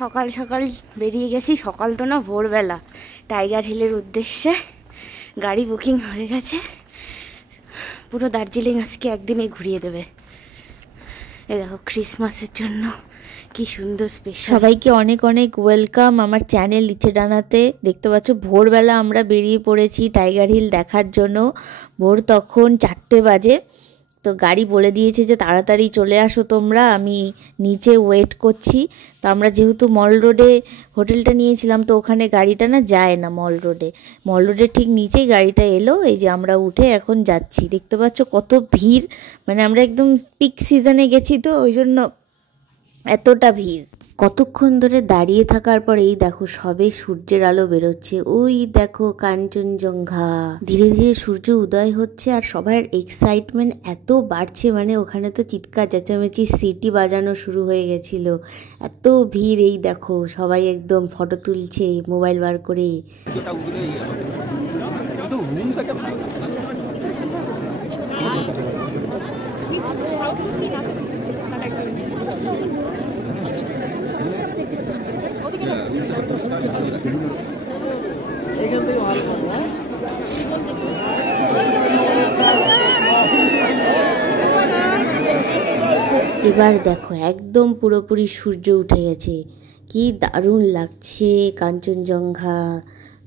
সকাল সকাল বেরিয়ে গেছি, সকাল তো না ভোরবেলা, টাইগার হিলের উদ্দেশ্যে। গাড়ি বুকিং হয়ে গেছে, পুরো দার্জিলিং আজকে একদিনে ঘুরিয়ে দেবে। এই দেখো ক্রিসমাসের জন্য কি সুন্দর স্পেশাল। সবাইকে অনেক অনেক ওয়েলকাম আমার চ্যানেল নিচে ডানাতে। দেখতে পাচ্ছ ভোরবেলা আমরা বেরিয়ে পড়েছি টাইগার হিল দেখার জন্য। ভোর তখন 4টে বাজে। তো গাড়ি বলে দিয়েছে যে তাড়াতাড়ি চলে আসো তোমরা, আমি নিচে ওয়েট করছি। তো আমরা যেহেতু মল রোডে হোটেলটা নিয়েছিলাম, তো ওখানে গাড়িটা না যায় না মল রোডের ঠিক নিচেই গাড়িটা এলো। এই যে আমরা উঠে এখন যাচ্ছি। দেখতে পাচ্ছ কত ভিড়, মানে আমরা একদম পিক সিজনে গেছি, তো ওই জন্য এতটা ভিড়। কতক্ষণ ধরে দাঁড়িয়ে থাকার পর এই দেখো সবে সূর্যের আলো বেরোচ্ছে। ওই দেখো কাঞ্চনজঙ্ঘা, ধীরে ধীরে সূর্য উদয় হচ্ছে আর সবার এক্সাইটমেন্ট এত বাড়ছে, মানে ওখানে তো চিৎকার চেঁচামেচি সিটি বাজানো শুরু হয়ে গেছিল, এত ভিড়। এই দেখো সবাই একদম ফটো তুলছে মোবাইল বার করে। এবার দেখো একদম পুরোপুরি সূর্য উঠে গেছে, কি দারুণ লাগছে কাঞ্চনজঙ্ঘা,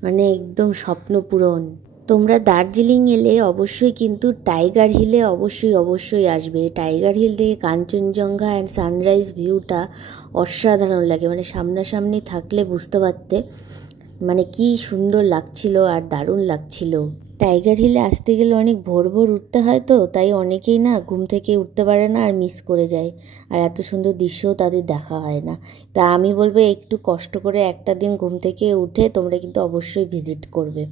মানে একদম স্বপ্ন পূরণ। তোমরা দার্জিলিং এলে অবশ্যই কিন্তু টাইগার হিলে অবশ্যই আসবে। টাইগার হিল থেকে কাঞ্চনজঙ্ঘা অ্যান্ড সানরাইজ ভিউটা অসাধারণ লাগে, মানে সামনাসামনি থাকলে বুঝতে পারতে মানে কি সুন্দর লাগছিল আর দারুণ লাগছিল। টাইগার হিলে আসতে গেলে অনেক ভোর ভোর উঠতে হয়, তো তাই অনেকেই না ঘুম থেকে উঠতে পারে না আর মিস করে যায়, আর এত সুন্দর দৃশ্যও তাদের দেখা হয় না। তা আমি বলবো একটু কষ্ট করে একটা দিন ঘুম থেকে উঠে তোমরা কিন্তু অবশ্যই ভিজিট করবে।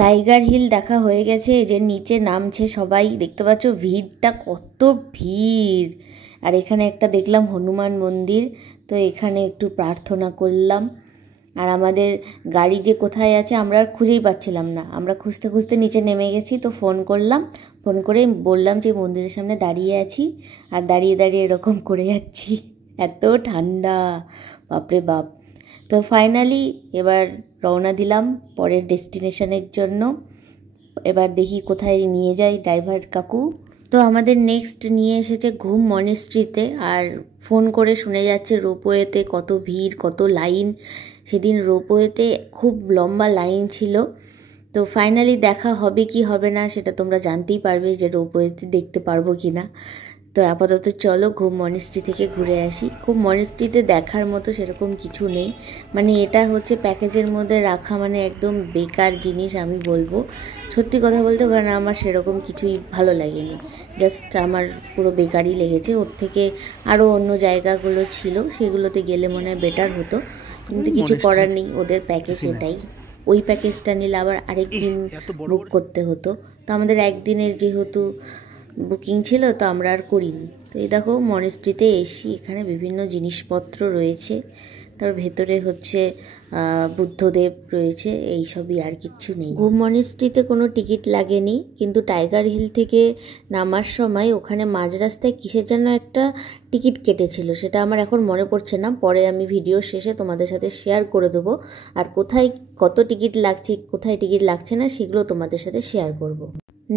টাইগার হিল দেখা হয়ে গেছে, যে নিচে নামছে সবাই। দেখতে পাচ্ছ ভিড়টা কত ভিড়। আর এখানে একটা দেখলাম হনুমান মন্দির, তো এখানে একটু প্রার্থনা করলাম। আর আমাদের গাড়ি যে কোথায় আছে আমরা আর খুঁজেই পাচ্ছিলাম না, আমরা খুঁজতে খুঁজতে নিচে নেমে গেছি। তো ফোন করে বললাম যে মন্দিরের সামনে দাঁড়িয়ে আছি, আর দাঁড়িয়ে দাঁড়িয়ে এরকম করে যাচ্ছি, এত ঠান্ডা বাপরে বাপ। তো ফাইনালি এবার রওনা দিলাম পরের ডেস্টিনেশনের জন্য। এবার দেখি কোথায় নিয়ে যায় ড্রাইভার কাকু। তো আমাদের নেক্সট নিয়ে এসেছে ঘুম মনেস্ট্রিতে, আর ফোন করে শুনে যাচ্ছে রোপওয়েতে কত ভিড়, কত লাইন। সেদিন রোপওয়েতে খুব লম্বা লাইন ছিল। তো ফাইনালি দেখা হবে কি হবে না সেটা তোমরা জানতেই পারবে যে রোপওয়েতে দেখতে পারবো কি না। তো আপাতত চলো ঘুম মনেস্ট্রি থেকে ঘুরে আসি। ঘুম মনেস্ট্রিতে দেখার মতো সেরকম কিছু নেই, মানে এটা হচ্ছে প্যাকেজের মধ্যে রাখা, মানে একদম বেকার জিনিস আমি বলবো সত্যি কথা বলতে, কারণ আমার সেরকম কিছুই ভালো লাগেনি, জাস্ট আমার পুরো বেকারই লেগেছে। ওর থেকে আরও অন্য জায়গাগুলো ছিল, সেগুলোতে গেলে মনে হয় বেটার হতো, কিন্তু কিছু করার নেই, ওদের প্যাকেজ এটাই। ওই প্যাকেজটা নিলে আবার আরেক দিন বুক করতে হতো, তো আমাদের একদিনের যেহেতু বুকিং ছিল তো আমরা আর করিনি। তো এই দেখো মনেস্ট্রিতে এসি, এখানে বিভিন্ন জিনিসপত্র রয়েছে, তার ভেতরে হচ্ছে বুদ্ধদেব রয়েছে, এই সবই, আর কিচ্ছু নেই। ঘুম মনেস্ট্রিতে কোনো টিকিট লাগেনি, কিন্তু টাইগার হিল থেকে নামার সময় ওখানে মাঝ রাস্তায় কিসের জন্য একটা টিকিট কেটেছিল, সেটা আমার এখন মনে পড়ছে না, পরে আমি ভিডিও শেষে তোমাদের সাথে শেয়ার করে দেবো। আর কোথায় কত টিকিট লাগছে, কোথায় টিকিট লাগছে না, সেগুলো তোমাদের সাথে শেয়ার করব।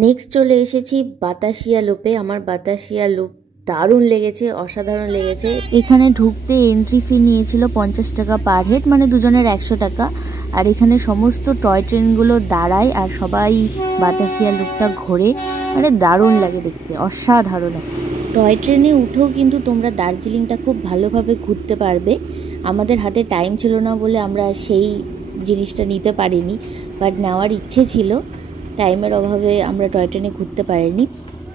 নেক্সট চলে এসেছি বাতাসিয়া লুপে। আমার বাতাসিয়া লুপ দারুণ লেগেছে, অসাধারণ লেগেছে। এখানে ঢুকতে এন্ট্রি ফি নিয়েছিল 50 টাকা পার হেড, মানে দুজনের 100 টাকা। আর এখানে সমস্ত টয় ট্রেনগুলো দাঁড়ায় আর সবাই বাতাসিয়া লুপটা ঘোরে, মানে দারুণ লাগে দেখতে, অসাধারণ। টয় ট্রেনে উঠেও কিন্তু তোমরা দার্জিলিংটা খুব ভালোভাবে ঘুরতে পারবে। আমাদের হাতে টাইম ছিল না বলে আমরা সেই জিনিসটা নিতে পারিনি, বাট নেওয়ার ইচ্ছে ছিল, টাইমের অভাবে আমরা টয় ট্রেনে ঘুরতে পারিনি।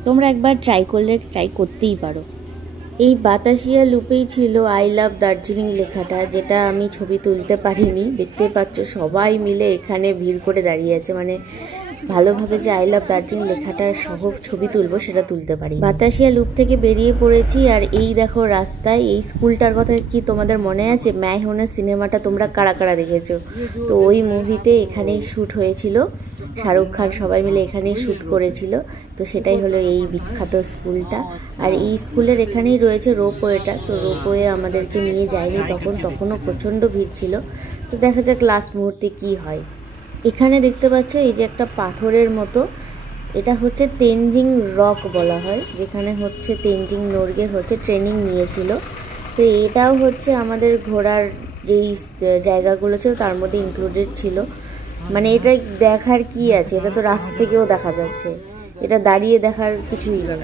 তোমরা একবার ট্রাই করলে ট্রাই করতেই পারো। এই বাতাসিয়া লুপেই ছিল আই লাভ দার্জিলিং লেখাটা, যেটা আমি ছবি তুলতে পারিনি। দেখতে পাচ্ছ সবাই মিলে এখানে ভিড় করে দাঁড়িয়ে আছে, মানে ভালোভাবে যে আই লাভ দার্জিলিং লেখাটা সহ ছবি তুলবো সেটা তুলতে পারি। বাতাসিয়া লুপ থেকে বেরিয়ে পড়েছি, আর এই দেখো রাস্তায় এই স্কুলটার কথা কি তোমাদের মনে আছে? ম্যায় হোনা সিনেমাটা তোমরা কারা কারা দেখেছো? তো ওই মুভিতে এখানেই শ্যুট হয়েছিল, শাহরুখ খান সবাই মিলে এখানেই শ্যুট করেছিল। তো সেটাই হলো এই বিখ্যাত স্কুলটা। আর এই স্কুলের এখানেই রয়েছে রোপওয়েটা। তো রোপওয়ে আমাদেরকে নিয়ে যায়নি তখনও প্রচণ্ড ভিড় ছিল। তো দেখা যাক লাস্ট মুহূর্তে কি হয়। এখানে দেখতে পাচ্ছ এই যে একটা পাথরের মতো, এটা হচ্ছে তেনজিং রক বলা হয়, যেখানে হচ্ছে তেনজিং নোরগে হচ্ছে ট্রেনিং নিয়েছিল। তো এটাও হচ্ছে আমাদের ঘোরার যেই জায়গাগুলো ছিল তার মধ্যে ইনক্লুডেড ছিল। মানে এটা দেখার কি আছে, এটা তো রাস্তা থেকেও দেখা যাচ্ছে, এটা দাঁড়িয়ে দেখার কিছুই না।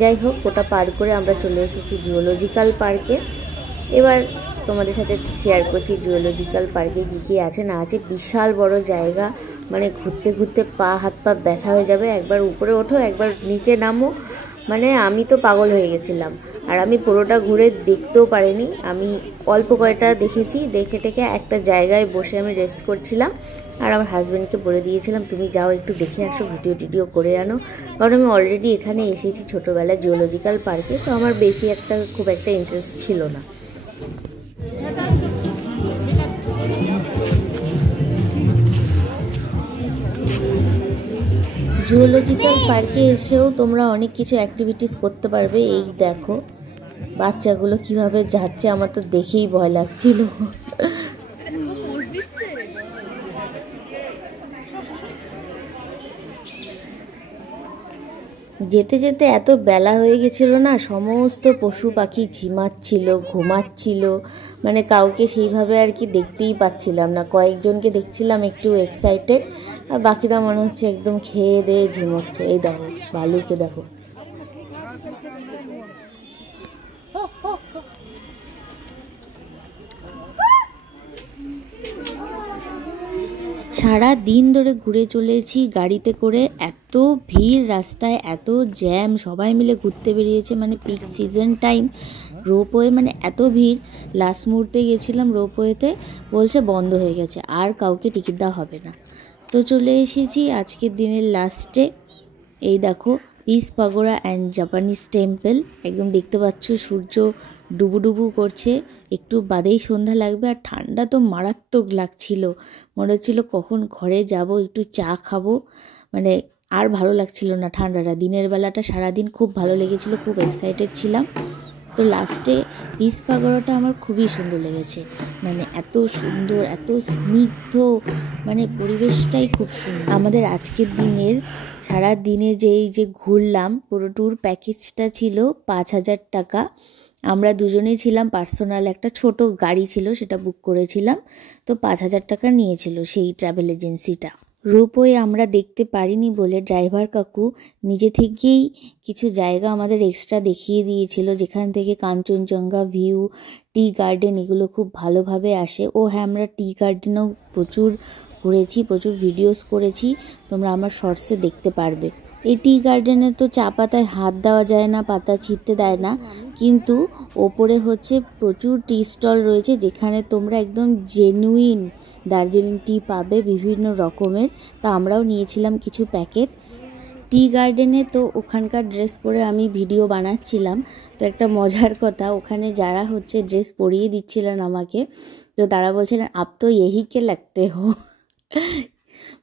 যাই হোক, ওটা পার করে আমরা চলে এসেছি জুওলজিক্যাল পার্কে। এবার তোমাদের সাথে শেয়ার করছি জুওলজিক্যাল পার্কে কী কী আছে না আছে। বিশাল বড় জায়গা, মানে ঘুরতে ঘুরতে হাত পা ব্যথা হয়ে যাবে। একবার উপরে ওঠো, একবার নিচে নামো, মানে আমি তো পাগল হয়ে গেছিলাম। আর আমি পুরোটা ঘুরে দেখতেও পারিনি, আমি অল্প কয়টা দেখেছি। দেখে টেকে একটা জায়গায় বসে আমি রেস্ট করছিলাম, আর আমার হাজব্যান্ডকে বলে দিয়েছিলাম তুমি যাও একটু দেখে আসো, ভিডিও করে আনো, কারণ আমি অলরেডি এখানে এসেছি ছোটোবেলায় জুওলজিক্যাল পার্কে। তো আমার বেশি খুব একটা ইন্টারেস্ট ছিল না। জুওলজিক্যাল পার্কে এসেও তোমরা অনেক কিছু অ্যাক্টিভিটিস করতে পারবে। এই দেখো বাচ্চাগুলো কিভাবে যাচ্ছে, আমার তো দেখেই ভয় লাগছিল। যেতে যেতে এত বেলা হয়ে গেছিল না, সমস্ত পশু পাখি ঝিমাচ্ছিল, ঘুমাচ্ছিল, মানে কাউকে সেইভাবে আর কি দেখতেই পাচ্ছিলাম না। কয়েকজনকে দেখছিলাম একটু এক্সাইটেড, আর বাকিরা মনে হচ্ছে একদম খেয়ে দিয়ে ঝিমোচ্ছে। এই দেখো ভালুকে দেখো। সারা দিন ধরে ঘুরে চলেছি গাড়িতে করে, এত ভিড় রাস্তায়, এত জ্যাম, সবাই মিলে ঘুরতে বেরিয়েছে, মানে পিক সিজন টাইম। রোপওয়ে মানে এত ভিড়, লাস্ট মুহূর্তে গেছিলাম রোপওয়েতে, বলছে বন্ধ হয়ে গেছে, আর কাউকে টিকিট দেওয়া হবে না। তো চলে এসেছি আজকের দিনের লাস্টে। এই দেখো পিস পাগোড়া অ্যান্ড জাপানিজ টেম্পল, একদম দেখতে পাচ্ছ সূর্য ডুবুডুবু করছে, একটু বাদেই সন্ধ্যা লাগবে। আর ঠান্ডা তো মারাত্মক লাগছিল, মনে হচ্ছিল কখন ঘরে যাব, একটু চা খাবো, মানে আর ভালো লাগছিল না ঠান্ডাটা। দিনের বেলাটা সারাদিন খুব ভালো লেগেছিল, খুব এক্সাইটেড ছিলাম। তো লাস্টে পিস পাগোড়াটা আমার খুবই সুন্দর লেগেছে, মানে এত সুন্দর, এত স্নিগ্ধ, মানে পরিবেশটাই খুব সুন্দর। আমাদের আজকের দিনের সারা দিনের যে ঘুরলাম, পুরো ট্যুর প্যাকেজটা ছিল 5,000 টাকা। আমরা দুজনেই ছিলাম, পার্সোনাল একটা ছোট গাড়ি ছিল সেটা বুক করেছিলাম। তো 5,000 টাকা নিয়েছিল সেই ট্রাভেল এজেন্সিটা। রোপওয়ে আমরা দেখতে পারিনি বলে ড্রাইভার কাকু নিজে থেকেই কিছু জায়গা আমাদের এক্সট্রা দেখিয়ে দিয়েছিল, যেখান থেকে কাঞ্চনজঙ্ঘা ভিউ, টি গার্ডেন এগুলো খুব ভালোভাবে আসে। ও হ্যাঁ, আমরা টি গার্ডেনেও প্রচুর ঘুরেছি, প্রচুর ভিডিওস করেছি, তোমরা আমার শর্টসে দেখতে পারবে। এই টি গার্ডেনে তো চা পাতায় হাত দেওয়া যায় না, পাতা ছিঁড়তে দেয় না, কিন্তু ওপরে হচ্ছে প্রচুর টি স্টল রয়েছে, যেখানে তোমরা একদম জেনুইন দার্জিলিং টি পাবে বিভিন্ন রকমের। তা আমরাও নিয়েছিলাম কিছু প্যাকেট। টি গার্ডেনে তো ওখানকার ড্রেস পরে আমি ভিডিও বানাচ্ছিলাম। তো একটা মজার কথা, ওখানে যারা হচ্ছে ড্রেস পরিয়ে দিচ্ছিলেন আমাকে, তো তারা বলছিলেন আপ তো यही के लगते हो।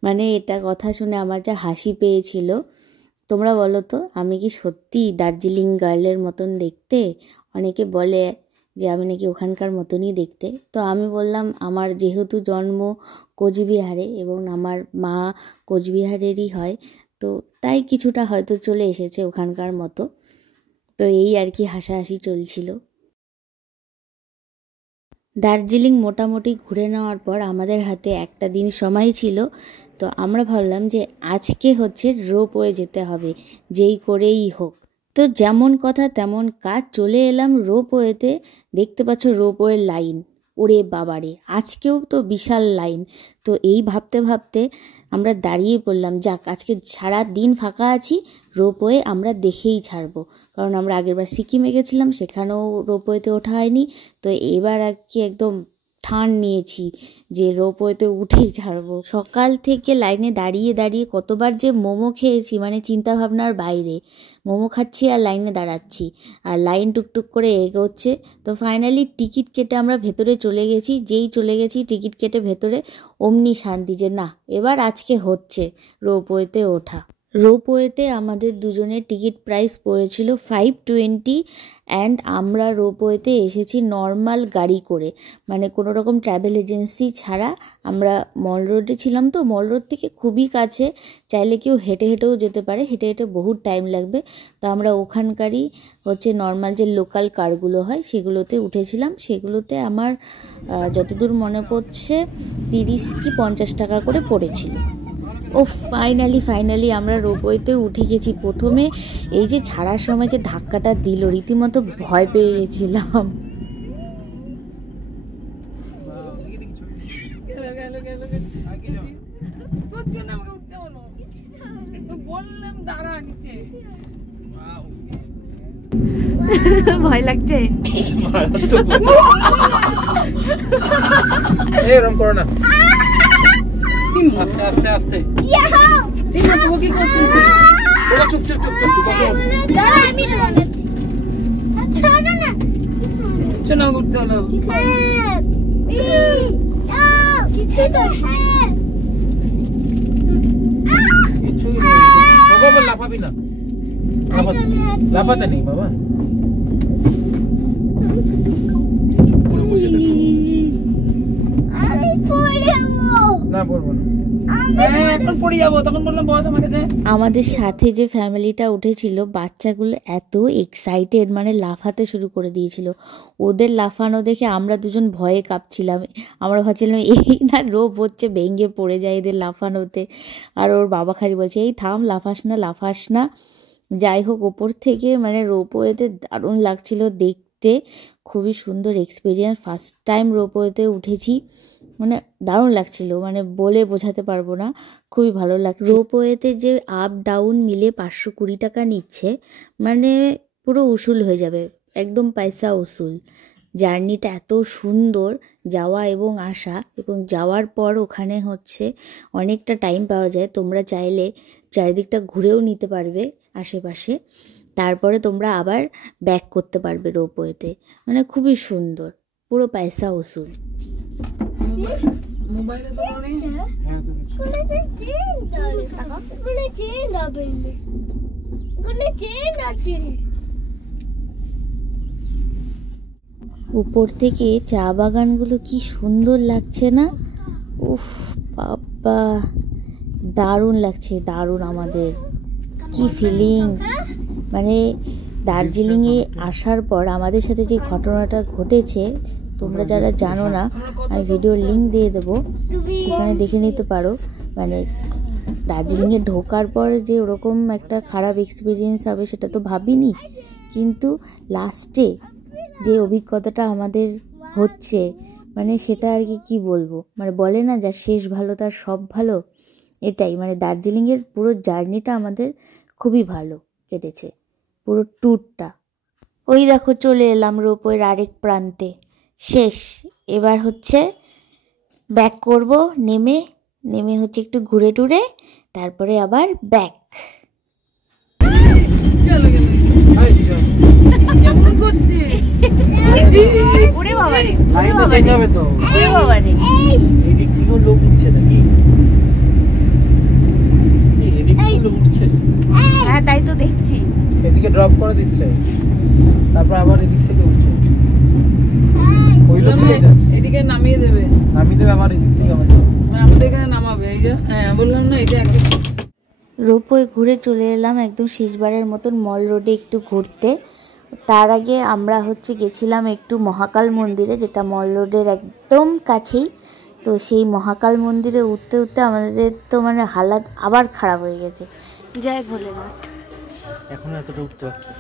মানে এটা কথা শুনে আমার যা হাসি পেয়েছিল। তোমরা বলো তো, আমি কি সত্যি দার্জিলিং গার্লের মতন দেখতে? অনেকে বলে যে আমি নাকি ওখানকার মতনই দেখতে। তো আমি বললাম আমার যেহেতু জন্ম কোচবিহারে এবং আমার মা কোচবিহারেরই হয়, তো তাই কিছুটা হয়তো চলে এসেছে ওখানকার মতো। তো এই আর কি হাসাহাসি চলছিল। দার্জিলিং মোটামুটি ঘুরে নেওয়ার পর আমাদের হাতে একটা দিন সময় ছিল। তো আমরা ভাবলাম যে আজকে হচ্ছে রোপওয়ে যেতে হবে, যেই করেই হোক। তো যেমন কথা তেমন কাজ, চলে এলাম রোপওয়েতে। দেখতে পাচ্ছ রোপওয়ের লাইন, ওরে বাবারে, আজকেও তো বিশাল লাইন। তো এই ভাবতে ভাবতে আমরা দাঁড়িয়ে পড়লাম, যাক আজকে সারা দিন ফাঁকা আছি, রোপওয়ে আমরা দেখেই ছাড়বো। কারণ আমরা আগেরবার সিকিমে গেছিলাম, সেখানেও রোপওয়েতে ওঠা হয়নি। তো এবার আর কি একদম ঠান নিয়েছি যে রোপওয়েতে উঠেই ছাড়বো। সকাল থেকে লাইনে দাঁড়িয়ে দাঁড়িয়ে কতবার যে মোমো খেয়েছি, মানে চিন্তা ভাবনার বাইরে। মোমো খাচ্ছি আর লাইনে দাঁড়াচ্ছি, আর লাইন টুকটুক করে এগোচ্ছে। তো ফাইনালি টিকিট কেটে আমরা ভেতরে চলে গেছি। যেই চলে গেছি টিকিট কেটে ভেতরে, অমনি শান্তি যে না, এবার আজকে হচ্ছে রোপওয়েতে ওঠা। রোপওয়েতে আমাদের দুজনের টিকিট প্রাইস পড়েছিল 520, অ্যান্ড আমরা রোপওয়েতে এসেছি নর্মাল গাড়ি করে, মানে কোনো রকম ট্রাভেল এজেন্সি ছাড়া। আমরা মল রোডে ছিলাম, তো মল রোড থেকে খুবই কাছে, চাইলে কেউ হেঁটে হেঁটেও যেতে পারে, হেঁটে হেঁটে বহুত টাইম লাগবে। তো আমরা ওখানকারই হচ্ছে নর্মাল যে লোকাল কারগুলো হয় সেগুলোতে উঠেছিলাম। সেগুলোতে আমার যতদূর মনে পড়ছে 30 কি 50 টাকা করে পড়েছিল। ও ফাইনালি আমরা রোপওয়েতে উঠে গেছি। প্রথমে এই যে ছাড়ার সময় যে ধাক্কাটা দিল, রীতিমতো ভয় পেয়ে গেছিলাম। ভয় লাগছে, এরকম করো না, আস্তে আস্তে আস্তে। চুপ চুপ চুপ চুপ বসো। শোনা করতে হলো বাবা, লাফাবি না, লাফাতে নেই বাবা। না বলবো না, এখন পড়ে যাবো, তখন বললাম বস আমাকে দে। আমাদের সাথে যে ফ্যামিলিটা উঠেছিল, বাচ্চাগুলো এত এক্সাইটেড, মানে লাফাতে শুরু করে দিয়েছিল। ওদের লাফানো দেখে আমরা দুজন ভয়ে কাঁপছিলাম। আমরা ভাবছিলাম এই না রোপ হচ্ছে, ভেঙে পড়ে যায় এদের লাফানোতে। আর ওর বাবা খালি বলছে এই থাম, লাফাস না লাফাস না। যাই হোক, ওপর থেকে মানে রোপওয়েতে দারুণ লাগছিল দেখতে, খুবই সুন্দর এক্সপিরিয়েন্স। ফার্স্ট টাইম রোপওয়েতে উঠেছি, মানে দারুণ লাগছিল, মানে বলে বোঝাতে পারবো না, খুবই ভালো লাগছে। রোপওয়েতে যে আপ ডাউন মিলে 520 টাকা নিচ্ছে, মানে পুরো উসুল হয়ে যাবে, একদম পয়সা উসুল। জার্নিটা এত সুন্দর, যাওয়া এবং আসা, এবং যাওয়ার পর ওখানে হচ্ছে অনেকটা টাইম পাওয়া যায়। তোমরা চাইলে চারিদিকটা ঘুরেও নিতে পারবে আশেপাশে, তারপরে তোমরা আবার ব্যাক করতে পারবে রোপওয়েতে। মানে খুবই সুন্দর, পুরো পয়সা উসুল। মোবাইলে তো নেই। হ্যাঁ উপর থেকে চা বাগানগুলো কি সুন্দর লাগছে না? উফ বাবা, দারুণ লাগছে, দারুণ। আমাদের কি ফিলিংস, মানে দার্জিলিংয়ে আসার পর আমাদের সাথে যে ঘটনাটা ঘটেছে, তোমরা যারা জানো না, আমি ভিডিওর লিঙ্ক দিয়ে দেবো, সেখানে দেখে নিতে পারো। মানে দার্জিলিংয়ে ঢোকার পর যে ওরকম একটা খারাপ এক্সপিরিয়েন্স হবে সেটা তো ভাবিনি, কিন্তু লাস্টে যে অভিজ্ঞতাটা আমাদের হচ্ছে, মানে সেটা আর কি বলবো, মানে বলে না যার শেষ ভালো তার সব ভালো, এটাই। মানে দার্জিলিংয়ের পুরো জার্নিটা আমাদের খুবই ভালো কেটেছে, পুরো ট্যুরটা। ওই দেখো চলে এলাম রোপওয়ের আরেক প্রান্তে, শেষ। এবার হচ্ছে ব্যাক করব, নেমে হচ্ছে একটু ঘুরে টুরে তারপরে আবার ব্যাক। হ্যাঁ তাই তো দেখছি, এদিকে ড্রপ করে দিচ্ছে, তারপর আবার এদিক থেকে উঠছে, এদিকে নামিয়ে দেবে আবার এদিক থেকে আমাদের এখানে নামাবে। এই যে হ্যাঁ বললাম না, এটা একদম। রোপওয়ে ঘুরে চলে এলাম একদম শেষবারের মতন মল রোডে একটু ঘুরতে। তার আগে আমরা হচ্ছে গেছিলাম একটু মহাকাল মন্দিরে, যেটা মল রোডের একদম কাছেই। তো সেই মহাকাল মন্দিরে উঠতে উঠতে আমাদের তো মানে হালাত আবার খারাপ হয়ে গেছে। জয় ভোলেনাথ। এখন এতটা উঠতে পারছি।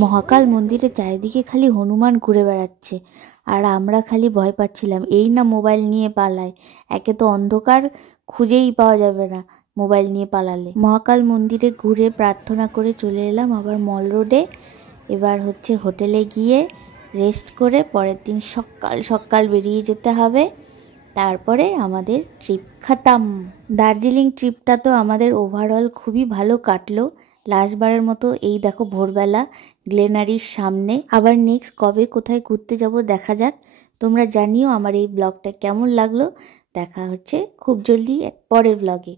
মহাকাল মন্দিরের চারিদিকে খালি হনুমান ঘুরে বেড়াচ্ছে, আর আমরা খালি ভয় পাচ্ছিলাম এই না মোবাইল নিয়ে পালায়। একে তো অন্ধকার, খুঁজেই পাওয়া যাবে না মোবাইল নিয়ে পালালে। মহাকাল মন্দিরে ঘুরে প্রার্থনা করে চলে এলাম আবার মল রোডে। এবার হচ্ছে হোটেলে গিয়ে রেস্ট করে পরের দিন সকাল সকাল বেরিয়ে যেতে হবে। তারপরে আমাদের ট্রিপ খতম। দার্জিলিং ট্রিপটা তো আমাদের ওভারঅল খুবই ভালো কাটলো। লাস্টবারের মতো এই দেখো ভোরবেলা গ্লেনারির সামনে। আবার নেক্সট কবে কোথায় ঘুরতে যাব দেখা যাক। তোমরা জানিও আমার এই ব্লগটা কেমন লাগলো। দেখা হচ্ছে খুব জলদি পরের ব্লগে।